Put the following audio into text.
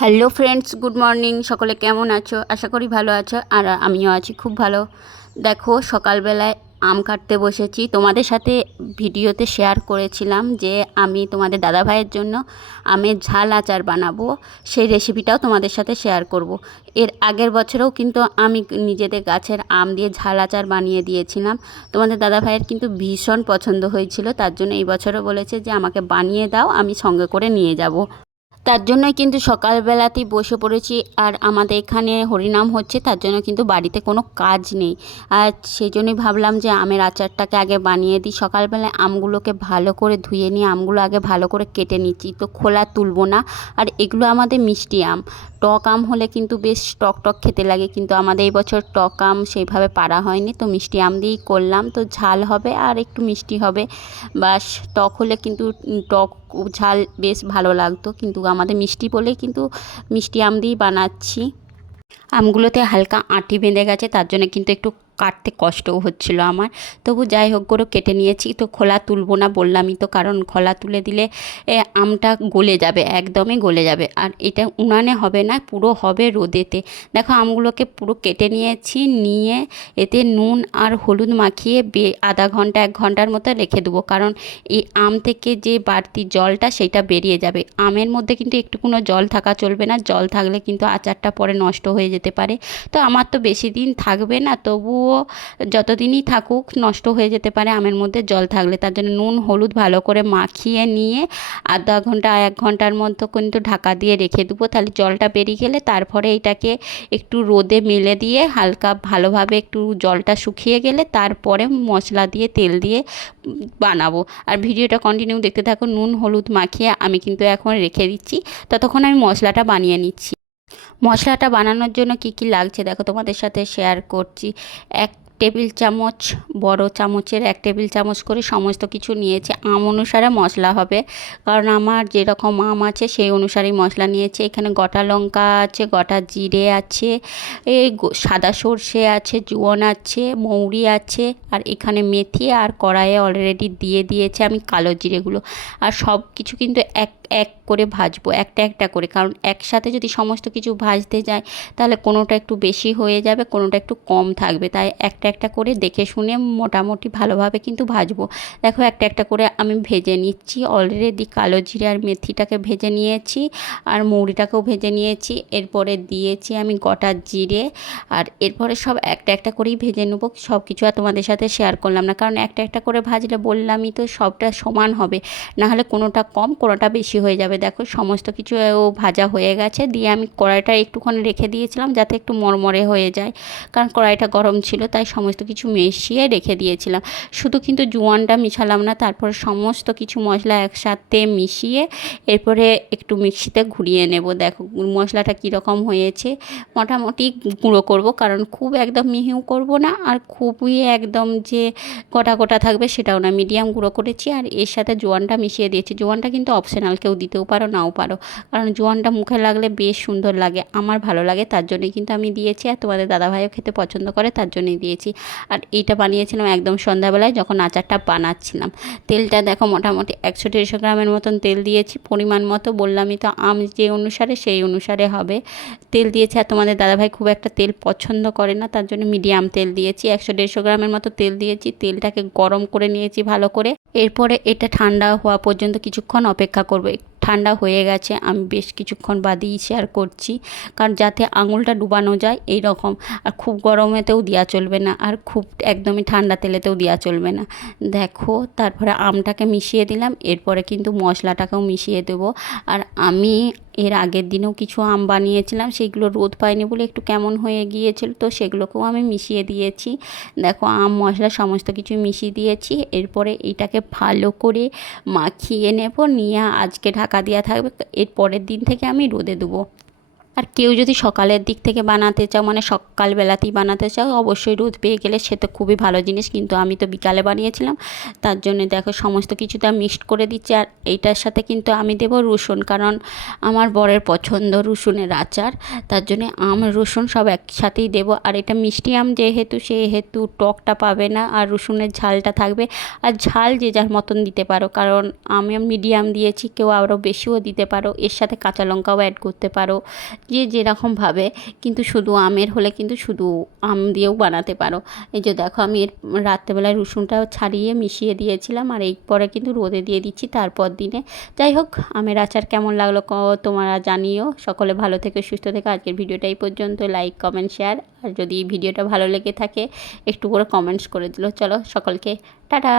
Hello friends, good morning. সকলে কেমন আছো? আশা করি ভালো আছো, আর আমিও আছি খুব ভালো। দেখো, সকালবেলায় আম কাটতে বসেছি। তোমাদের সাথে ভিডিওতে শেয়ার করেছিলাম যে আমি তোমাদের দাদাভাইয়ের জন্য আমের ঝাল আচার বানাবো, সেই রেসিপিটাও তোমাদের সাথে শেয়ার করব। এর আগের বছরেও কিন্তু আমি নিজেদের গাছের আম দিয়ে ঝাল আচার বানিয়ে দিয়েছিলাম। তোমাদের দাদাভাইয়ের কিন্তু ভীষণ পছন্দ হয়েছিল, তার জন্য এই বছরও বলেছে যে আমাকে বানিয়ে দাও, আমি সঙ্গে করে নিয়ে যাব। তার জন্যই কিন্তু সকালবেলাতেই বসে পড়েছি। আর আমাদের এখানে হরিনাম হচ্ছে, তার জন্য কিন্তু বাড়িতে কোনো কাজ নেই। আর সেই জন্যই ভাবলাম যে আমের আচারটাকে আগে বানিয়ে দিই। সকালবেলায় আমগুলোকে ভালো করে ধুয়ে নিয়ে আমগুলো আগে ভালো করে কেটে নিচ্ছি, তো খোলা তুলবো না। আর এগুলো আমাদের মিষ্টি আম। টক আম হলে কিন্তু বেশ টক টক খেতে লাগে, কিন্তু আমাদের এই বছর টক আম সেইভাবে পাড়া হয়নি, তো মিষ্টি আম দিয়েই করলাম। তো ঝাল হবে আর একটু মিষ্টি হবে। বাস, টক হলে কিন্তু টক ঝাল বেশ ভালো লাগতো, কিন্তু আমাদের মিষ্টি বলেই কিন্তু মিষ্টি আম দিয়েই বানাচ্ছি। আমগুলোতে হালকা আঁটি বেঁধে গেছে, তার জন্য কিন্তু একটু কাটতে কষ্টও হচ্ছিল আমার। তবু যাই হোক করে কেটে নিয়েছি। তো খোলা তুলবো না বললামই তো, কারণ খোলা তুলে দিলে আমটা গলে যাবে, একদমই গলে যাবে। আর এটা উনানে হবে না, পুরো হবে রোদেতে। দেখো, আমগুলোকে পুরো কেটে নিয়েছি, নিয়ে এতে নুন আর হলুদ মাখিয়ে আধা ঘন্টা 1 ঘন্টার মতো রেখে দেবো, কারণ এই আম থেকে যে বাড়তি জলটা সেটা বেরিয়ে যাবে। আমের মধ্যে কিন্তু একটুকুনো জল থাকা চলবে না, জল থাকলে কিন্তু আচারটা পরে নষ্ট হয়ে যেতে পারে। তো আমার তো বেশি দিন থাকবে না, তবুও যতদিনই থাকুক নষ্ট হয়ে যেতে পারে আমের মধ্যে জল থাকলে। তার জন্য নুন হলুদ ভালো করে মাখিয়ে নিয়ে আধা ঘন্টা 1 ঘন্টার মতো কিন্তু ঢাকা দিয়ে রেখে দেবো। তাহলে জলটা বেরিয়ে গেলে তারপরে এটাকে একটু রোদে মেলে দিয়ে হালকা ভালোভাবে একটু জলটা শুকিয়ে গেলে তারপরে মশলা দিয়ে তেল দিয়ে বানাবো। আর ভিডিওটা কন্টিনিউ দেখতে থাকো। নুন হলুদ মাখিয়ে আমি কিন্তু এখন রেখে দিচ্ছি, ততক্ষণ আমি মশলাটা বানিয়ে নিচ্ছি। মশলাটা বানানোর জন্য কি কি লাগছে দেখো, তোমাদের সাথে শেয়ার করছি। 1 টেবিল চামচ, বড় চামচের 1 টেবিল চামচ করে সমস্ত কিছু নিয়েছে। আম অনুসারে মশলা হবে, কারণ আমার যেরকম আম আছে সেই অনুসারেই মশলা নিয়েছে। এখানে গোটা লঙ্কা আছে, গোটা জিরে আছে, এই সাদা সর্ষে আছে, জোয়ান আছে, মৌরি আছে, আর এখানে মেথি, আর কড়াইয়ে অলরেডি দিয়ে দিয়েছে আমি কালো জিরেগুলো। আর সব কিছু কিন্তু এক এক করে ভাজবো, একটা একটা করে, কারণ একসাথে যদি সমস্ত কিছু ভাজতে যায় তাহলে কোনোটা একটু বেশি হয়ে যাবে, কোনোটা একটু কম থাকবে। তাই একটা একটা করে দেখে শুনে মোটামুটি ভালোভাবে কিন্তু ভাজবো। দেখো, একটা একটা করে আমি ভেজে নিচ্ছি। অলরেডি কালো জিরে আর মেথিটাকে ভেজে নিয়েছি, আর মৌরিটাকেও ভেজে নিয়েছি। এরপরে দিয়েছি আমি গোটা জিরে, আর এরপরে সব একটা একটা করেই ভেজে নেবো। সব কিছু আর তোমাদের সাথে শেয়ার করলাম না, কারণ একটা একটা করে ভাজলে বললামই তো সবটা সমান হবে, নাহলে কোনোটা কম কোনোটা বেশি হয়ে যাবে। দেখো, সমস্ত কিছু ভাজা হয়ে গেছে। দিয়ে আমি কড়াইটা একটুখানি রেখে দিয়েছিলাম যাতে একটু মরমরে হয়ে যায়, কারণ কড়াইটা গরম ছিল, তাই সমস্ত কিছু মিশিয়ে রেখে দিয়েছিলাম। শুধু কিন্তু জোয়ানটা মিশালাম না, তারপর সমস্ত কিছু মশলা একসাথে মিশিয়ে এরপরে একটু মিক্সিতে ঘুরিয়ে নেব। দেখো মশলাটা কীরকম হয়েছে। মোটামুটি গুঁড়ো করব, কারণ খুব একদম মিহিও করব না, আর খুবই একদম যে গোটা গোটা থাকবে সেটাও না। মিডিয়াম গুঁড়ো করেছি, আর এর সাথে জোয়ানটা মিশিয়ে দিয়েছি। জোয়ানটা কিন্তু অপশনাল, কেউ দিতেও পারো নাও পারো, কারণ জোয়ানটা মুখে লাগলে বেশ সুন্দর লাগে, আমার ভালো লাগে, তার জন্যই কিন্তু আমি দিয়েছি। আর তোমাদের দাদাভাইও খেতে পছন্দ করে, তার জন্যই দিয়েছি। আর এইটা বানিয়েছিলাম একদম সন্ধ্যাবেলায় যখন আচারটা বানাচ্ছিলাম। তেলটা দেখো, মোটামুটি 100-150 গ্রামের মতন তেল দিয়েছি, পরিমাণ মতো। বললামই তো, আম যে অনুসারে সেই অনুসারে হবে তেল দিয়েছি। আর তোমাদের দাদাভাই খুব একটা তেল পছন্দ করে না, তার জন্য মিডিয়াম তেল দিয়েছি। 100-150 গ্রামের মতো তেল দিয়েছি। তেলটাকে গরম করে নিয়েছি ভালো করে। এরপরে এটা ঠান্ডা হওয়া পর্যন্ত কিছুক্ষণ অপেক্ষা করবে। ঠান্ডা হয়ে গেছে, আমি বেশ কিছুক্ষণ বাদেই শেয়ার করছি, কারণ যাতে আঙুলটা ডুবানো যায় এই রকম। আর খুব গরমেতেও দেওয়া চলবে না, আর খুব একদমই ঠান্ডা তেলেতেও দেওয়া চলবে না। দেখো, তারপরে আমটাকে মিশিয়ে দিলাম, এরপরে কিন্তু মশলাটাকেও মিশিয়ে দেবো। আর আমি এর আগের দিনেও কিছু আম বানিয়েছিলাম, সেইগুলো রোদ পায়নি বলে একটু কেমন হয়ে গিয়েছিল, তো সেগুলোকেও আমি মিশিয়ে দিয়েছি। দেখো, আম মশলা সমস্ত কিছু মিশিয়ে দিয়েছি। এরপরে এইটাকে ভালো করে মাখিয়ে নেব, নিয়ে আজকে ঢাকা দেওয়া থাকবে। এর পরের দিন থেকে আমি রোদে দেবো। আর কেউ যদি সকালের দিক থেকে বানাতে চাও, মানে সকালবেলাতেই বানাতে চাও, অবশ্যই রোদ পেয়ে গেলে সে তো খুবই ভালো জিনিস, কিন্তু আমি তো বিকালে বানিয়েছিলাম। তার জন্য দেখো সমস্ত কিছুটা মিক্সড করে দিচ্ছি। আর এইটার সাথে কিন্তু আমি দেবো রসুন, কারণ আমার বরের পছন্দ রসুনের আচার, তার জন্য আম রসুন সব একসাথেই দেবো। আর এটা মিষ্টি আম যেহেতু, সেহেতু টকটা পাবে না আর রসুনের ঝালটা থাকবে। আর ঝাল যে যার মতন দিতে পারো, কারণ আমি মিডিয়াম দিয়েছি, কেউ আরও বেশিও দিতে পারো, এর সাথে কাঁচা লঙ্কাও অ্যাড করতে পারো, যে যেরকমভাবে। কিন্তু শুধু আমের হলে কিন্তু শুধু আম দিয়েও বানাতে পারো। এই যে দেখো আমি রাত্রেবেলায় রসুনটা ছাড়িয়ে মিশিয়ে দিয়েছিলাম, আর এই পরে কিন্তু রোদে দিয়ে দিচ্ছি তারপর দিনে। যাই হোক, আমের আচার কেমন লাগলো তোমরা জানিও। সকলে ভালো থেকে সুস্থ থেকে। আজকের ভিডিওটা এই পর্যন্ত। লাইক কমেন্ট শেয়ার, আর যদি ভিডিওটা ভালো লেগে থাকে একটু করে কমেন্টস করে দিলো। চলো সকলকে টাটা।